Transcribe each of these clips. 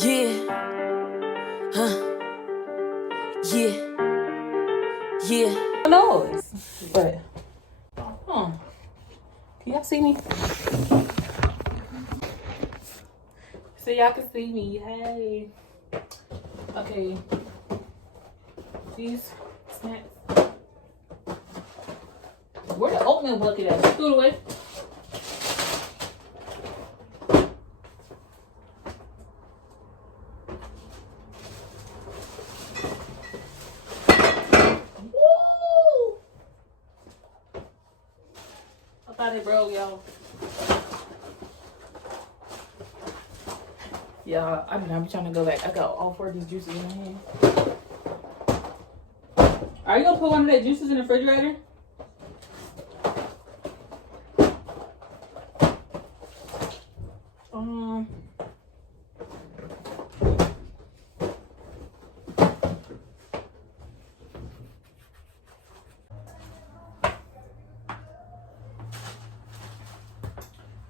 Yeah, yeah. Noise, but can y'all see me? So y'all can see me. Hey. Okay. These snacks. Where the oatmeal bucket at? Threw it away. Woo! I thought it broke, y'all. Y'all, I mean, I'm trying to go back. I got all 4 of these juices in my hand. Are you gonna put one of that juices in the refrigerator?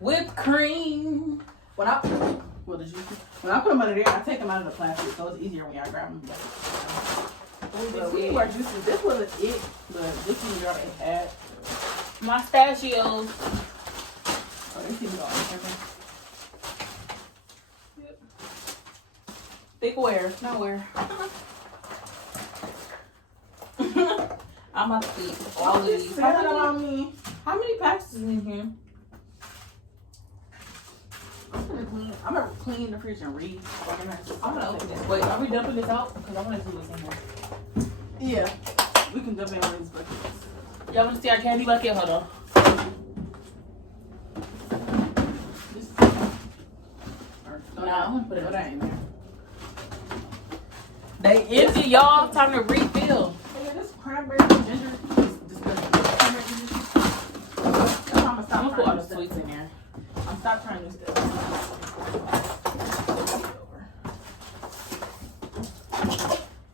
Whipped cream. When I put them under there, I take them out of the plastic, so it's easier when y'all grab them. But we were juices. This wasn't it, but this one y'all ain't had. Mustachios. Oh, they seem to go on everything. Yep. Thick wear, not wear. I'm about to eat all of these. How many packs is in here? I'm gonna clean the fridge and read. I'm gonna open this. Wait, are we dumping this out? Because I want to see what's in here. Yeah, we can dump in one of these buckets. Y'all want to see our candy bucket? Hold on. Nah, I'm gonna put it in there. They empty, y'all. Time to refill. Hey, this cranberry ginger is disgusting. Cranberry ginger. That's why I'm I'm gonna put all the sweets in there. I'm stop trying this stuff.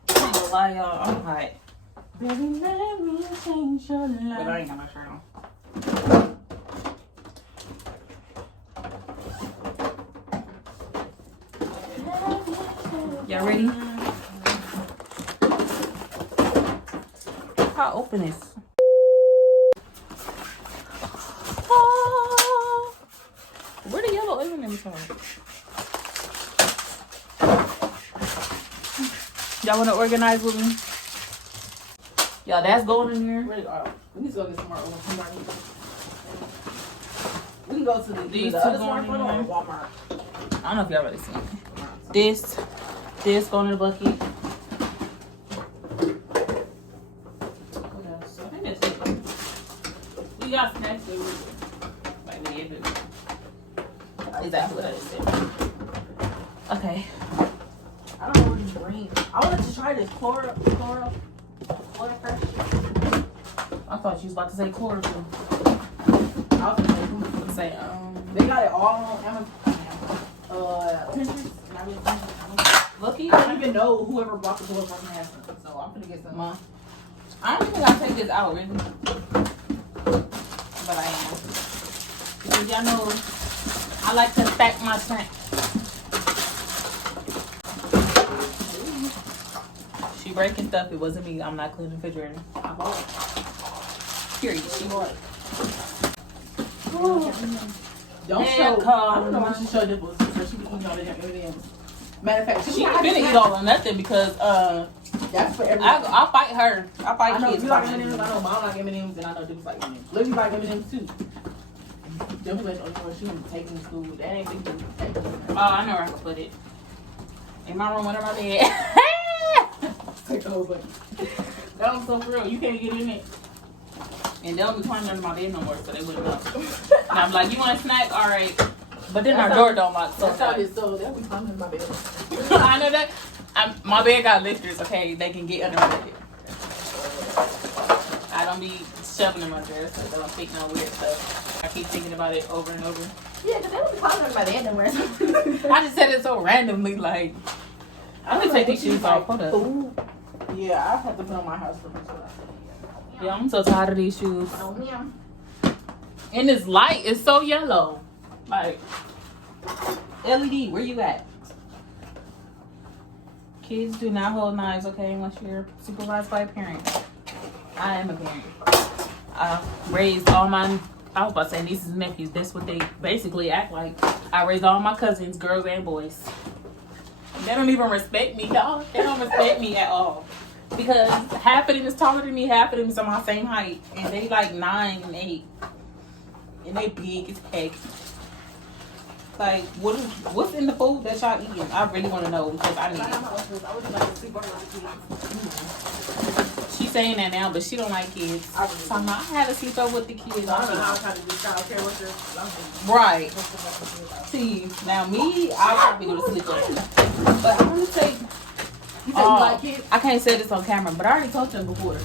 I ain't gonna lie, y'all. I'm hot. Baby, let me change your life. But I ain't got my shirt on. Y'all ready? How open this? Oh, where the yellow M&M's from? Y'all want to organize with me? Y'all, that's going in there. We need to go get some more. We can go to the other smartphone or Walmart. I don't know if y'all already seen it. This going in the bucket. What else? I think that's it. We got snacks everywhere. Like we gave it. Exactly what I just said. Okay. I don't know what is green. I wanted to try this chlorophyll. I thought you was about to say chlorophyll. I was gonna Say they got it all on Amazon. Pinterest. And I really Lucky. I don't even know whoever bought the chlorophyll has some, so I'm gonna get some. I don't think I'll take this out really, but I am because y'all know I like to stack my snacks. She breaking stuff. It wasn't me. I'm not cleaning the refrigerator. I bought it. Period. She bought it. Don't show. I don't know why she showed nipples so she can eat all the M&M's. Matter of fact, She ain't finna eat all or nothing because that's for everybody. I'll fight her. I'll fight I know kids. you like M&M's. I know mom like M&M's, and I know Dips like M&M's. Libby like M&M's too. Dips went on she was taking to school. That ain't big deal. Oh, I know where I can put it. In my room under my bed. Take the whole bucket. That was so real. You can't get in it. And they'll be climbing under my bed no more, so they wouldn't know. And I'm like, you want a snack? All right. But then our door don't lock. So that's how it is. So they'll be climbing in my bed. I know that. My bed got lifters, okay? They can get under my bed. I don't be shoving them under there, so they don't think no weird stuff. I keep thinking about it over and over. Yeah, because they don't be climbing under my bed nowhere. I just said it so randomly, like. I'm gonna take these shoes off. Hold up. Yeah, I have to put on my house for this. Yeah, I'm so tired of these shoes. Oh, yeah. And this light is so yellow. Like, LED, where you at? Kids do not hold knives, okay, unless you're supervised by a parent. I am a parent. I raised all my, I was about to say nieces and nephews. That's what they basically act like. I raised all my cousins, girls and boys. They don't even respect me, y'all. They don't respect me at all. Because half of them is taller than me, half of them is on my same height. And they like 9 and 8. And they big as heck. Like, what's in the food that y'all eating? I really want to know because I need it. She's saying that now, but she don't like kids. I had to sleep over with the kids. I don't know how to do child care with your right. See, now me, I'll probably do the sleep over. But I'm going to take... You said you like kids? I can't say this on camera, but I already told them before.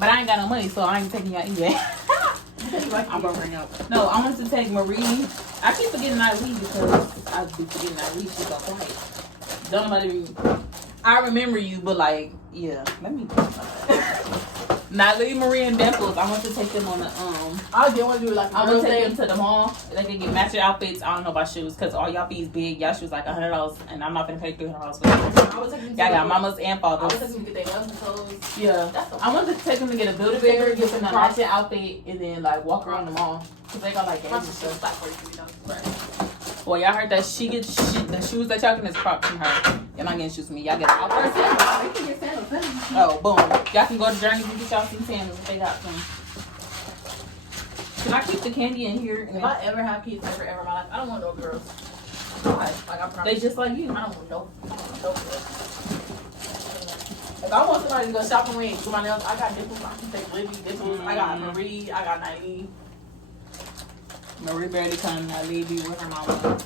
But I ain't got no money, so I ain't taking y'all either. I'm gonna bring up. No, I want to take Marie. I keep forgetting Eileen because I be forgetting Eileen. She's so quiet. Don't nobody. I remember you, but like, yeah. Let me. Natalie, Marie, and Dimples. I want to take them on the I did want to do like. I want to take them to the mall. They can get matching outfits. I don't know about shoes because all y'all feet is big. Y'all shoes like $100, and I'm not gonna pay $300 for them. Y'all got mamas and fathers. I was taking them to get their nails and toes. Yeah, I want to take them to get a Build-A-Bear, get them a matching outfit, and then like walk around the mall because they got like games and stuff. Well, y'all heard that she gets the shoes that y'all can is Crocs from her. Y'all not getting shoes from me. Y'all get outfits. Oh, boom. Y'all can go to Journeys and get y'all some sandals if they got some. Can I keep the candy in here? If I ever have kids ever in my life, I don't want no girls. Why? Like, I promise. They just like you. I don't want no girls. If I want somebody to go shopping with and do my nails, I got Dimples. I can take Libby, Dimples. I got Marie. I got Naive. Marie barely come. I leave you with her mama.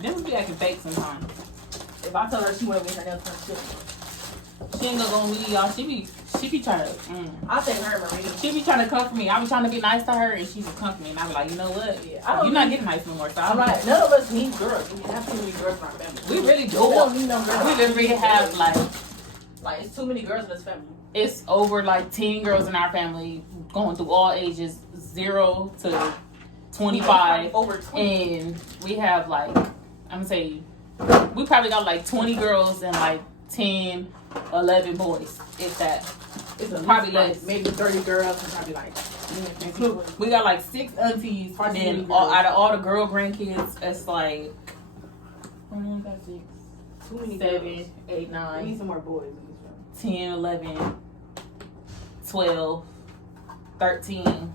Dimples be acting fake sometimes. If I tell her she want to get her nails done, she ain't gonna go with y'all. She be trying to. I'll take her, Marie. She be trying to comfort me. I be trying to be nice to her, and she just comfort me. And I be like, you know what? Yeah, you're not getting nice no more. So I'm right. None of us need girls. We have too many girls in our family. We really do. We don't need no girls. We literally have like it's too many girls in this family. It's over like 10 girls in our family, going through all ages, 0 to 25. Over 20. And we have like, I'm gonna say, we probably got like 20 girls and like 10, 11 boys. If that. It's probably less. Maybe 30 girls and probably like. We got like 6 aunties, and then out of all the girl grandkids, it's like. How many got 6? Too many 7, 8, 9. We need some more boys. 10, 11, 12, 13.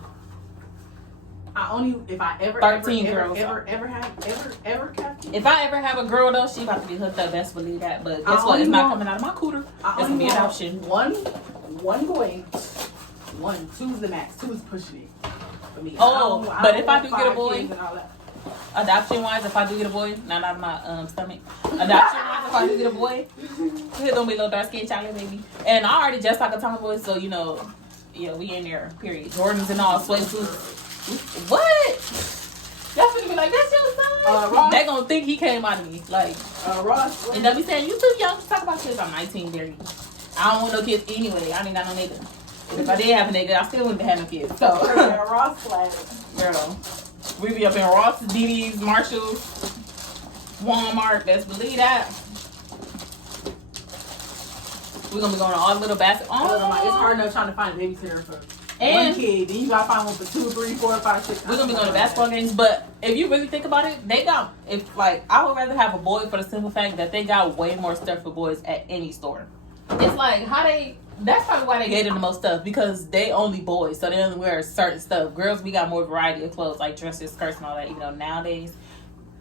If I ever 13 girls. Ever have kids. If I ever have a girl though, she about to be hooked up. Best believe that. But guess what? It's not coming out of my cooter. It's gonna be adoption. One boy. 1, 2's the max. 2 is pushing it for me. Oh, but if I do get a boy, adoption wise, if I do get a boy, not out of my stomach. Adoption wise, if I do get a boy, he's gonna be a little dark skinned chocolate baby. And I already just like a tomboy, so you know, yeah, we in there. Period. Jordans and all, sweatsuits. What? Y'all finna be like, that's your son? They gonna think he came out of me. Like, Ross. And they'll be saying, you too young to talk about kids. I'm 19, there. I don't want no kids anyway. I ain't got no nigga. If I did have a nigga, I still wouldn't have no kids. So, Ross flag. Girl, we be up in Ross, DD's, Marshalls, Walmart. Best believe that. We're gonna be going to all the little baskets. Oh, it's hard enough trying to find a babysitter for one kid. Then you gotta find one for 2, 3, 4, 5, 6. We're gonna be going to basketball games, but if you really think about it, I would rather have a boy for the simple fact that they got way more stuff for boys at any store. It's like that's probably why they gave them the most stuff, because they only boys, so they only wear certain stuff. Girls, we got more variety of clothes, like dresses, skirts, and all that. Even though nowadays,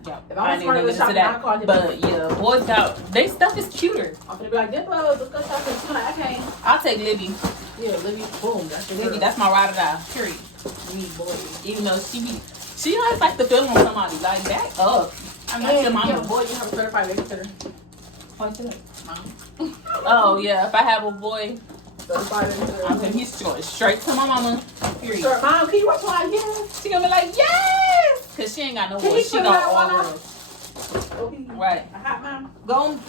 yeah, I didn't even get into that. But yeah, boys they stuff is cuter. I'm gonna be like, let's go shopping. She's like, okay. I'll take Libby. Yeah, Libby. Boom. That's your Libby. girl. That's my ride or die. Period. We need boys. Even though she always like to feel on somebody. Like, back up. I'm not your mama. Boy, you have a certified babysitter. What's that? Mom. Oh yeah, if I have a boy. He's going straight to my mama. Period. Sure, Mom, can you watch mine? Yes. She gonna be like, yes, cause she ain't got no boys. She got all girls. Okay. Right. A hot mom.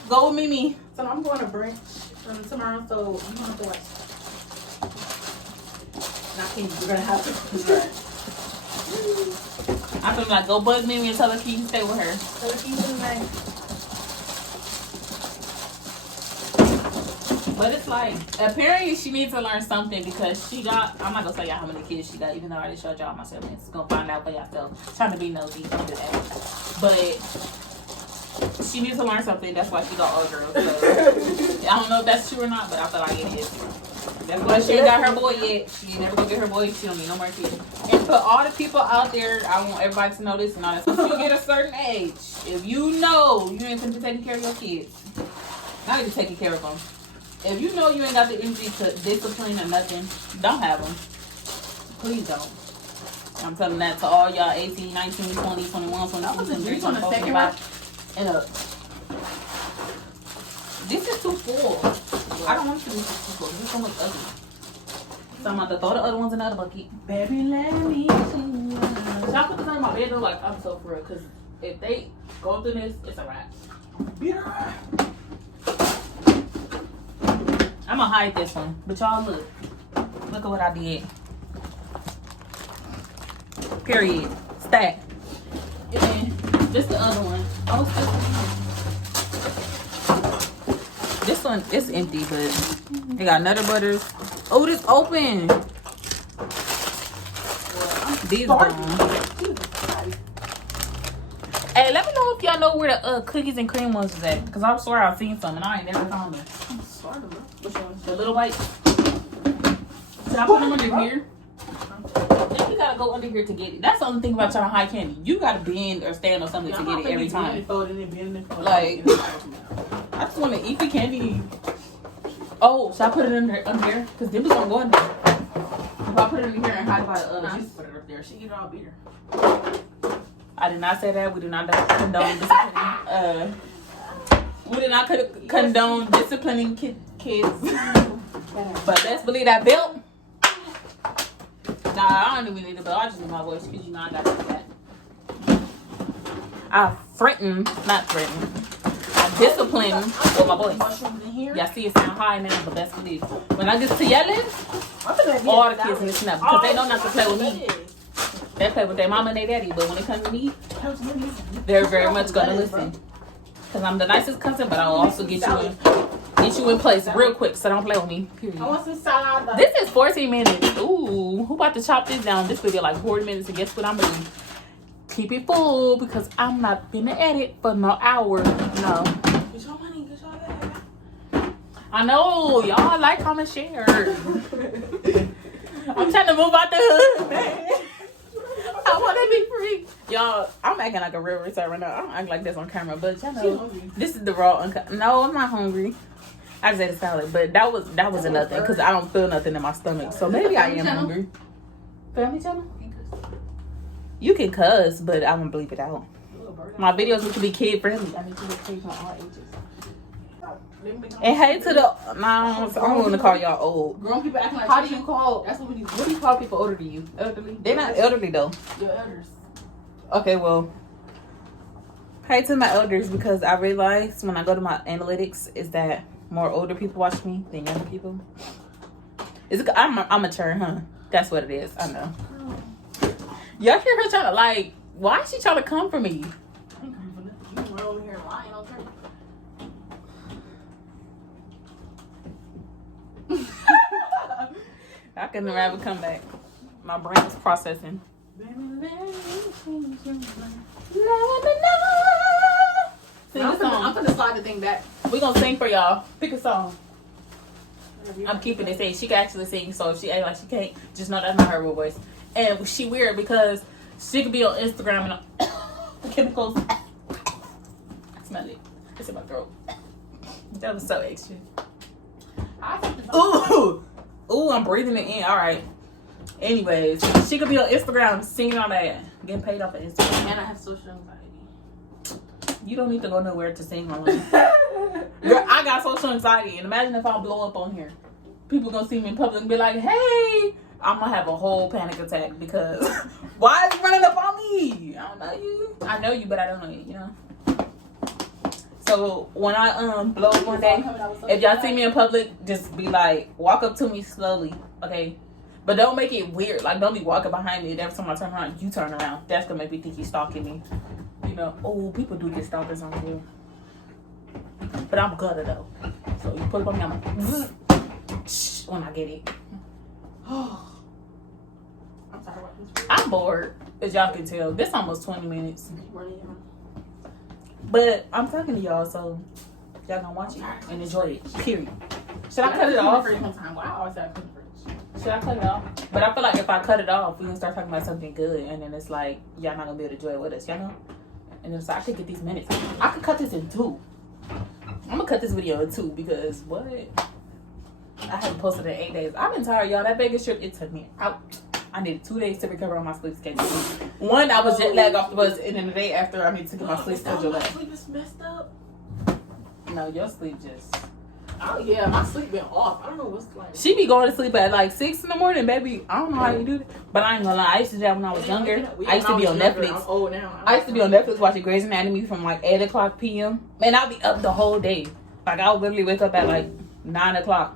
Go with Mimi. So I'm going to brunch tomorrow. So you want to watch? Not Kenny. You're gonna have to. I'm gonna like go bug Mimi and tell her can you stay with her. Tell her can you do that. But it's like, apparently she needs to learn something because she got, I'm not gonna tell y'all how many kids she got, even though I already showed y'all my siblings. Gonna find out for yourself. Trying to be nosy, don't do that. But she needs to learn something. That's why she got all girls. So I don't know if that's true or not, but I feel like it is. That's why she ain't got her boy yet. She ain't never gonna get her boy. She don't need no more kids. And for all the people out there, I want everybody to know this. And all that. Once you get a certain age, if you know you ain't gonna be taking care of your kids, not even taking care of them. If you know you ain't got the energy to discipline or nothing, don't have them. Please don't. I'm telling that to all y'all 18, 19, 20, 21, 22, 23, and up. This is too full. I don't want to do this too full. This is so much ugly. So I'm about to throw the other ones in the other bucket. Baby, let me see you. Should I put this on my bed though? Like, I'm so for real. Because if they go through this, it's a wrap. Yeah. I'm going to hide this one. But y'all look. Look at what I did. Period. Stack. And then this the other one. Oh, this one is empty, but they got Nutter Butters. Oh, this open. These gone. Hey, let me know if y'all know where the cookies and cream ones is at. Because I swear I've seen some and I ain't never found them. Which ones? The little white. Should I put them under here? You gotta go under here to get it. That's the only thing about trying to hide candy. You gotta bend or stand or something to get it every time. Like, I just want to eat the candy. Oh, should I put it in there? Because them is gonna go in there. If I put it in here and hide by the other, she's put it up there. She eat it all beer. I did not say that. We do not condone disciplining. We did not condone disciplining kids. But let's believe that belt. Nah, I don't even need a belt. I just need my voice because you know I got that. I discipline with my voice. Y'all see it sound high now, but that's what it is. When I get to yelling, all the kids listen up because they know not to play with me. They play with their mama and their daddy, but when it comes to me, they're very much gonna listen. Cause I'm the nicest cousin, but I'll also get you in place real quick, so don't play with me. Period. I want some salad. This is 14 minutes. Ooh, who about to chop this down? This video like 40 minutes, and guess what I'm gonna do? Keep it full because I'm not gonna edit for no hour. No. Get your money. Get your bag. I know y'all like, comment, share. I'm trying to move out the hood, man. I want to be free. Y'all, I'm acting like a real retard right now. I don't act like this on camera, but y'all know this is the raw. No, I'm not hungry. I just ate a salad, but that was a nothing because I don't feel nothing in my stomach. So maybe I am hungry. Family channel? You can cuss, but I won't bleep it out. My videos need to be kid friendly. I need to be kids on all ages. And hey to the I don't want to call y'all old. Grown people acting like how do you call? That's what we need. What do you call people older than you? Elderly? They're not elderly though. Your elders. Okay, well, hey to my elders because I realized when I go to my analytics is that more older people watch me than younger people. I'm mature, huh? That's what it is. I know. Y'all hear her trying to like? Why is she trying to come for me? You were over here lying on her. I couldn't rather come back. My brain was processing. Sing a song. I'm gonna slide the thing back. We're gonna sing for y'all. Pick a song. I'm keeping it safe. She can actually sing, so if she act like she can't, just know that's not her real voice. And she weird because she could be on Instagram and chemicals. I smell it. It's in my throat. That was so extra. Ooh, ooh, I'm breathing it in. All right. Anyways, she could be on Instagram singing on that, getting paid off of Instagram. And I have social anxiety. You don't need to go nowhere to sing online. Girl, I got social anxiety, and imagine if I blow up on here. People gonna see me in public and be like, "Hey," I'm gonna have a whole panic attack because why is you running up on me? I don't know you. I know you, but I don't know you. You know. So when I blow up one day, if y'all see me in public, just be like, walk up to me slowly, okay? But don't make it weird. Like, don't be walking behind me and every time I turn around, you turn around. That's gonna make me think you're stalking me. You know, oh, people do get stalkers on here. But I'm gonna though. So So you pull up on me, I'm like, when I get it. I'm sorry about this. I'm bored, as y'all can tell. This almost 20 minutes. But I'm talking to y'all, so y'all gonna watch it and enjoy it. Period. Should I cut it off? Wow, Should I cut it off? But I feel like if I cut it off, we can start talking about something good, and then it's like y'all not gonna be able to enjoy it with us, y'all know? And then it's like I should get these minutes. I could cut this in 2. I'm gonna cut this video in 2 because what? I haven't posted in 8 days. I've been tired, y'all. That Vegas trip, it took me out. I needed 2 days to recover on my sleep schedule. One, I was jet lagged off the bus, and then the day after, I needed to get my sleep schedule back. My sleep is messed up. No, your sleep just. Oh yeah, my sleep been off. I don't know what's like. She be going to sleep at like 6 in the morning, baby. I don't know how you do that. But I ain't gonna lie. I used to do that when I was younger. I used to be on Netflix. I'm old now. I used to be on Netflix watching Grey's Anatomy from like 8 o'clock p.m. Man, I'll be up the whole day. Like, I would literally wake up at like 9 o'clock.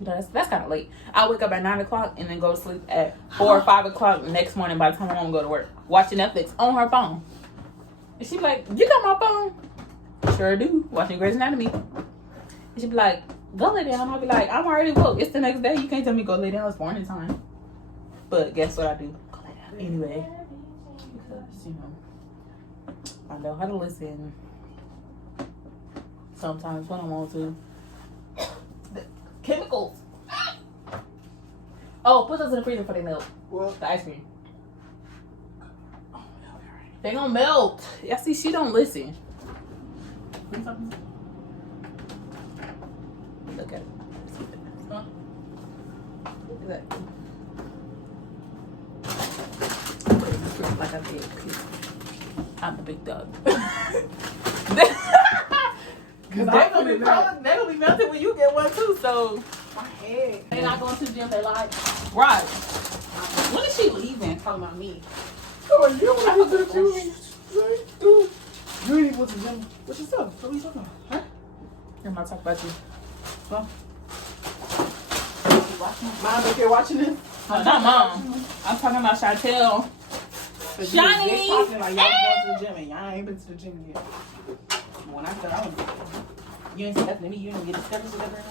You know, that's kind of late. I wake up at 9 o'clock and then go to sleep at 4 or 5 o'clock the next morning by the time my mom go to work. Watching Netflix on her phone. And she be like, you got my phone? Sure do. Watching Grey's Anatomy. And she be like, go lay down. I'll be like, I'm already woke. It's the next day. You can't tell me go lay down. It's morning time. But guess what I do? Go lay down anyway. Because, you know, I know how to listen. Sometimes when I want to. The chemicals. Oh, put those in the freezer for they melt. What? The ice cream. They gonna melt. Yeah, see, she don't listen. Look at it. Huh? Look at that. Like I did. I'm the big dog. Cause they're gonna be melted when you get one too. So My head. they not going to the gym. They like right. When is she leaving? Talking about me. Oh, you don't want to go to the gym? You ain't even go to the gym. What's your stuff? What are you talking about? Huh? I'm not talking about you. Huh? Mom back here watching this? No, not mom. I'm talking about Chantel. Shiny! They talking like y'all going to the gym and y'all ain't been to the gym yet. When I said I was, you ain't said nothing to me. You didn't get the steppers together.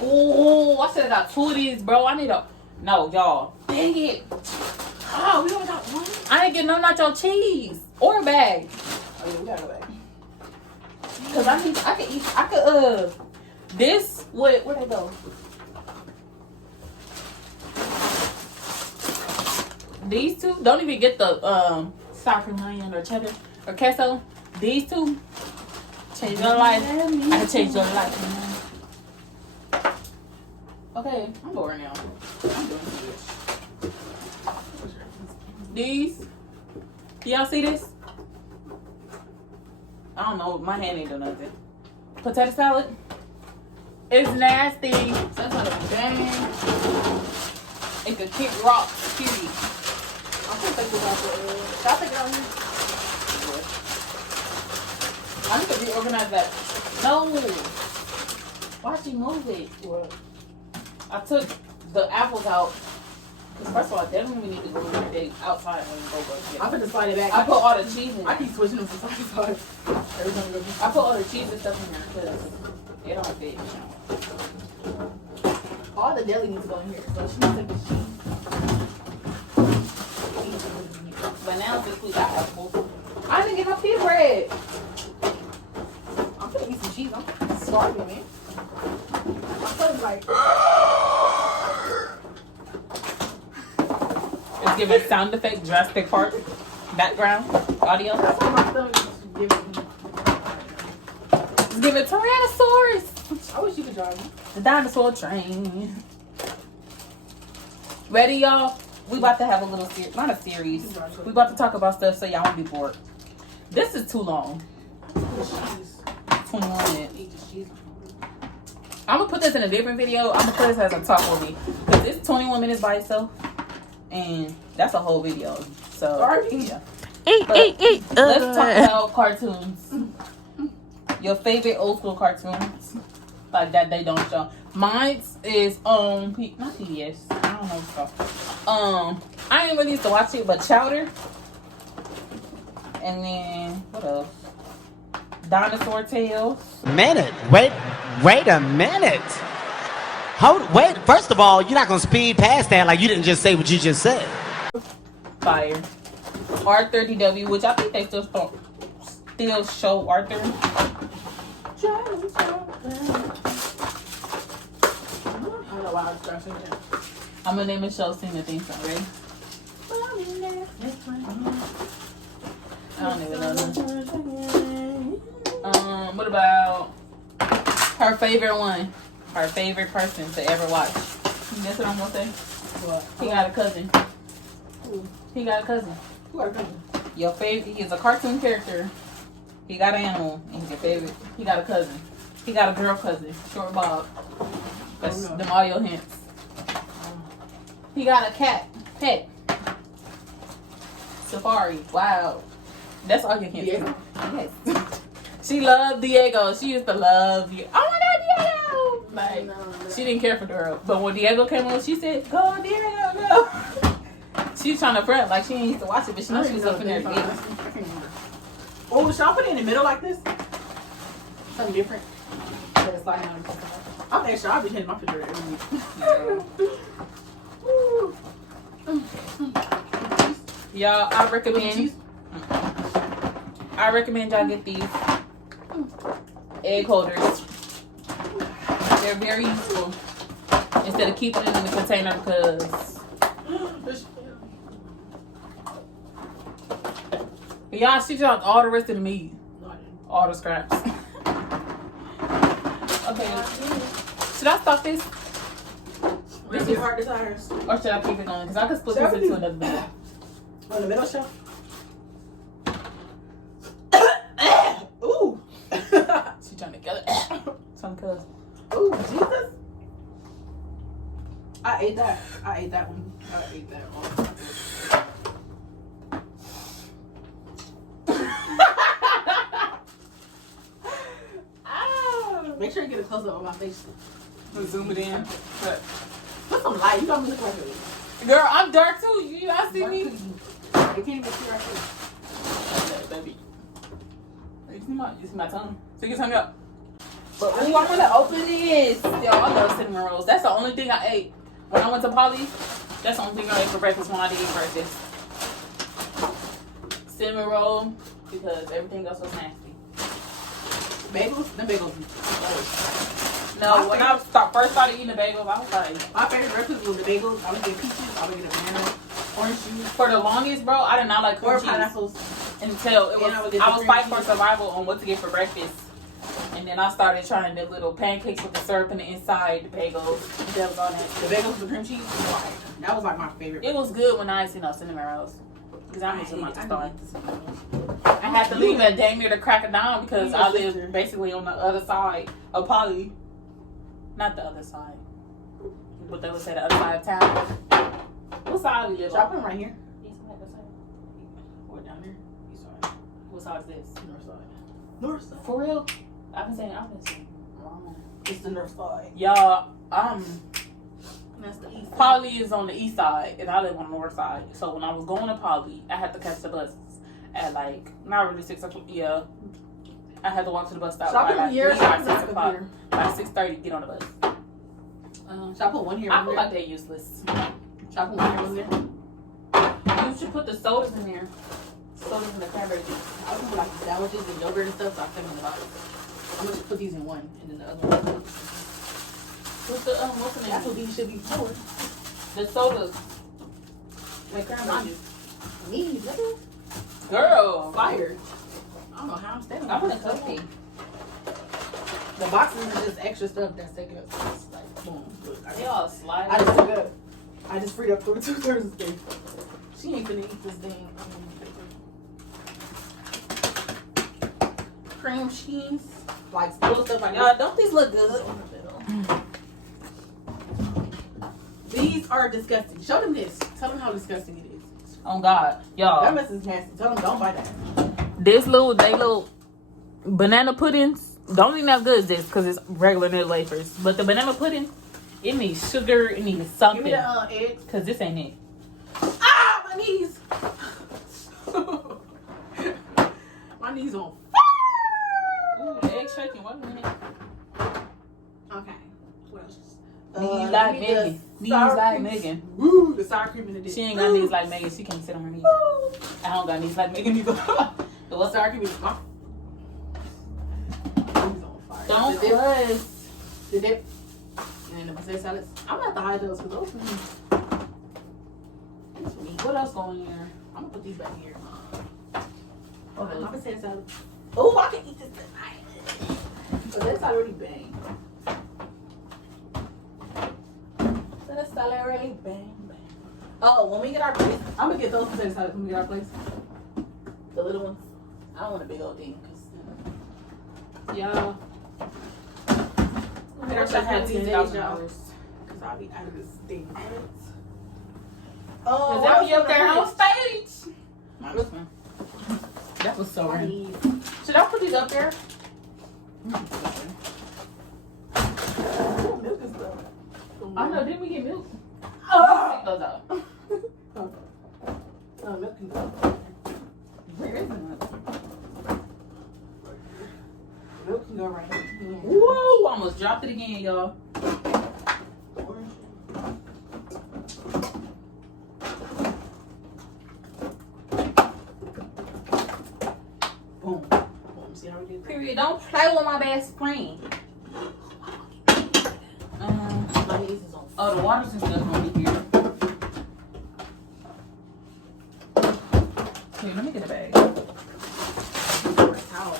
Oh, I said I got 2 of these, bro. I need a. No, y'all. Dang it. Oh, we only got one? I ain't getting no nacho cheese or a bag. Oh, yeah, we gotta go back. Cause I could eat. This where they go? These 2 don't even get the sour cream onion or cheddar or queso. These 2 change your life. I can change your life. Okay, I'm bored now. I'm doing this. These, y'all see this? I don't know. My hand ain't doing nothing. Potato salad. It's nasty. That's not a dang. It's a kick rock. Period. I'm gonna take this out the Should I take it out here? I need to reorganize that. No. Why'd she move it? What? I took the apples out. Cause first of all, they don't even need to go in there. They outside when you go. I'm gonna slide it back. I put all the cheese in. I keep switching them from side to side. Every time we go. I put all the cheese and stuff in there because it don't fit. All the deli needs to go in here. So she needs to take the cheese. But now since we got apples, I didn't get no pita bread. I'm gonna eat some cheese. I'm starving, man. My son's like. It's giving sound effect, drastic part, background, audio. That's what my stomach is giving me. It's giving Tyrannosaurus. I wish you could drive me. The dinosaur train. Ready, y'all? We about to have a little series, not a series. We about to talk about stuff so y'all won't be bored. This is too long. 21 minutes. I'm gonna put this in a different video. I'm gonna put this as a top movie because it's 21 minutes by itself, and that's a whole video. So yeah. Let's talk about cartoons. Your favorite old school cartoons, like that they don't show. Mine is not PBS. I don't know what's called. I ain't really used to watch it, but Chowder. And then what else? dinosaur tails. Minute. Wait a minute. Wait. First of all, you're not gonna speed past that like you didn't just say what you just said. Fire. Arthur DW, which I think they still show Arthur. I don't know why I was scratching it. I'm gonna name a show, sing the theme song, ready? I don't even know them. What about her favorite one? Her favorite person to ever watch? That's what I'm gonna say. What? He got a cousin. Who? He got a cousin. Who are you? Your favorite? He's a cartoon character. He got an animal, and he's your favorite. He got a cousin. He got a girl cousin, short bob. That's them all your hints. He got a cat, pet. Safari. Wow. That's all your hints. Diego? Yes. She loved Diego. She used to love you. Oh my God, Diego! Like, she didn't care for the girl. But when Diego came on, she said, "Go, Diego, go." She was trying to front like she didn't used to watch it, but she knows she was up in there. Oh, should I put it in the middle like this? Something different. So it's like, I'm extra. I'll be hitting my picture every week. Y'all, I recommend y'all get these egg holders. They're very useful. Instead of keeping it in the container because y'all, she dropped all the rest of the meat. All the scraps. Okay. Should I stop this? This is hard desires. Or should I keep it going? Because I can split this into another video. On the middle shelf? Ooh. She trying to kill it. Some cuz. Ooh, Jesus. I ate that one. I ate that one. Make sure you get a close up on my face. Zoom it in. But, put some light. You don't look like a girl, I'm dark too. You not see me? You can't even see right here. Okay, baby. You see my tongue? Stick your tongue up. But ooh, I'm gonna open this. Yo, I love cinnamon rolls. That's the only thing I ate when I went to Polly. That's the only thing I ate for breakfast when I did eat breakfast. Cinnamon roll because everything else was nasty. Bagels? The bagels. No, when I first started eating the bagels, I was like, my favorite breakfast was the bagels. I would get peaches. I would get a banana, orange juice. For the longest, bro, I did not like cream or cheese pineapples. until it was. I was fighting for survival on what to get for breakfast, and then I started trying the little pancakes with the syrup in the inside, the bagels. That was all that. The bagels with cream cheese. That was like my favorite. It was good when I ain't seen no cinnamon rolls. Because I made too much stuff. I had to leave at dang near the crack of dawn because I live basically on the other side of Polly. Not the other side. What they would say, the other side of town. What side we live Should I on? put them right here? East side, west side? Or down here? East side. What side is this? North side. North side. For real? I've been saying wrong. It's the north side. Y'all, That's the east side. Polly is on the east side and I live on the north side. So when I was going to Polly, I had to catch the bus at like, not really 6 o'clock. Yeah. I had to walk to the bus stop by like 6 o'clock. By 6:30, get on the bus. Should I put one here? I feel like they're useless. Should I put one here? One there? You should put the sodas in there. Sodas in the cranberry juice. I was gonna put like the sandwiches and yogurt and stuff, so I put them in the box. I'm gonna just put these in one, and then the other one. What's the name? That's what these should be for. The sodas. The cranberry juice. Me, nigga. Girl. Fire. I don't know how I'm standing. I'm gonna cook it. The boxes are just extra stuff that's taken up. It's like, boom. Look, They all slide. I just took up. I just freed up 2/3 of the space. She ain't gonna eat this thing. Cream cheese, like little stuff like that. Don't these look good? These are disgusting. Show them this. Tell them how disgusting it is. Oh God, y'all. That mess is nasty. Tell them don't buy that. They little banana puddings don't even have good as this because it's regular nut wafers. But the banana pudding, it needs sugar, it needs something. Give me the eggs. Because this ain't it. Ah, my knees. My knees on fire. Ooh, the egg shaking. Wait a minute. Okay. What else? Knees like Megan. Knees like Megan. Woo, the sour cream in the dish. She ain't got knees like Megan. She can't sit on her knees. I don't got knees like Megan either. The what sour cream is my. Don't fuss. The dip. And the potato salads. I'm gonna have to hide those because those for me. That's for me. What else going here? I'm gonna put these back here. Okay. My potato salad. Oh, I can eat this tonight. Potato salad already bang. Potato salad already bang bang. Oh, when we get our place, I'm gonna get those potato salads when we get our place. The little ones. I don't want a big old thing because Y'all. I wish I had $10,000. Because I'll be out of this thing. Oh, Cause I'll be up there on stage. Listen. That was so random. Funny. Should I put these up there? Oh, milk and stuff. I know. Didn't we get milk? Oh, Take those out. milk and stuff. Where is the milk? Milk can go right here. Woo! Almost dropped it again, y'all. Boom. Boom. See how we did that? Period. Don't play with my best friend. My knees is on. Oh, the water's and stuff gonna be here. Here, let me get a bag. Towel.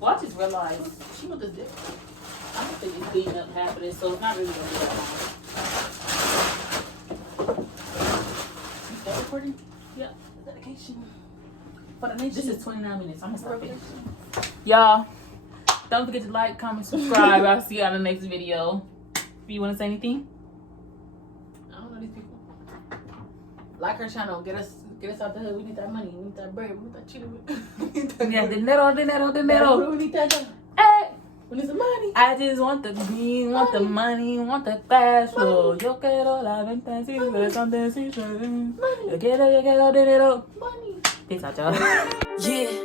Well, I just realized She want this dip. I don't think it's cleaning up half of this, so it's not really gonna be that long. You start recording? Yeah. Dedication. For the nation. This is 29 minutes. I'm gonna stop it. Y'all, don't forget to like, comment, subscribe. I'll see you on the next video. You wanna say anything? I don't know these people. Like her channel. Get us out the hood. We need that money. We need that bread. We need that chili. Yeah, dinero. We need that. Hey, We need some money. I just want the green, want the money, want the cash flow. Yo quiero la venta, si ves donde si se ven. Yo quiero dinero. Money. Peace out, y'all. Yeah.